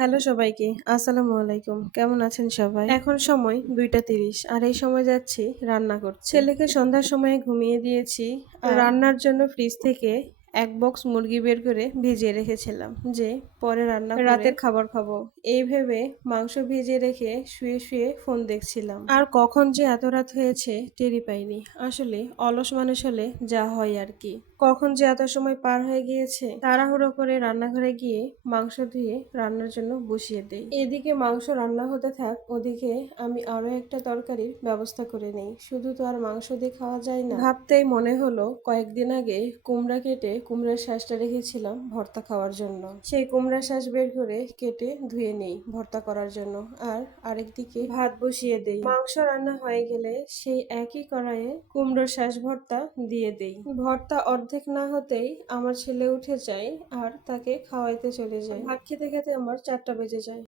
Hello সবাইকে, আসসালামু আলাইকুম। কেমন আছেন সবাই? এখন সময় ২টা ৩০ আর এই সময় যাচ্ছি রান্না করতে। ছেলেকে সন্ধ্যার সময় ঘুমিয়ে দিয়েছি আর রান্নার জন্য ফ্রিজ থেকে এক বক্স মুরগি বের করে ভিজিয়ে রেখেছিলাম যে পরে রান্না করে রাতের খাবার খাবো। এই ভেবে মাংস ভিজিয়ে রেখে শুয়ে শুয়ে ফোন দেখছিলাম। আর কখন যে এত রাত হয়েছে টেরই পাইনি। আসলে অলস মানুষ হলে যা হয় আর কি। কখন যে এত সময় পার হয়ে গিয়েছে তাড়াহুড়ো করে রান্নাঘরে গিয়ে মাংস ধুয়ে রান্নার জন্য বসিয়ে দেই। এদিকে মাংস রান্না হতে থাক, ওদিকে আমি আরো একটা তরকারির ব্যবস্থা করে নেই। শুধু তো আর মাংস দিয়ে খাওয়া যায় না। ভাবতেই মনে হলো কয়েকদিন আগে কুমড়া কেটে কুমড়ার শাঁসটা রেখেছিলাম ভর্তা খাওয়ার জন্য। সেই কুমড়ার শাঁস বের করে কেটে ধুয়ে নেই ভর্তা করার জন্য। আর আরেকদিকে ভাত বসিয়ে দেই। মাংস রান্না হয়ে গেলে সেই একই কড়াইয়ে কুমড়োর শাঁস ভর্তা দিয়ে দেই। ভর্তা অর্ধেক না হতেই আমার ছেলে উঠে যায় আর তাকে খাওয়াইতে চলে যায়। ভাত খেতে খেতে আমার ৪টা বেজে যায়।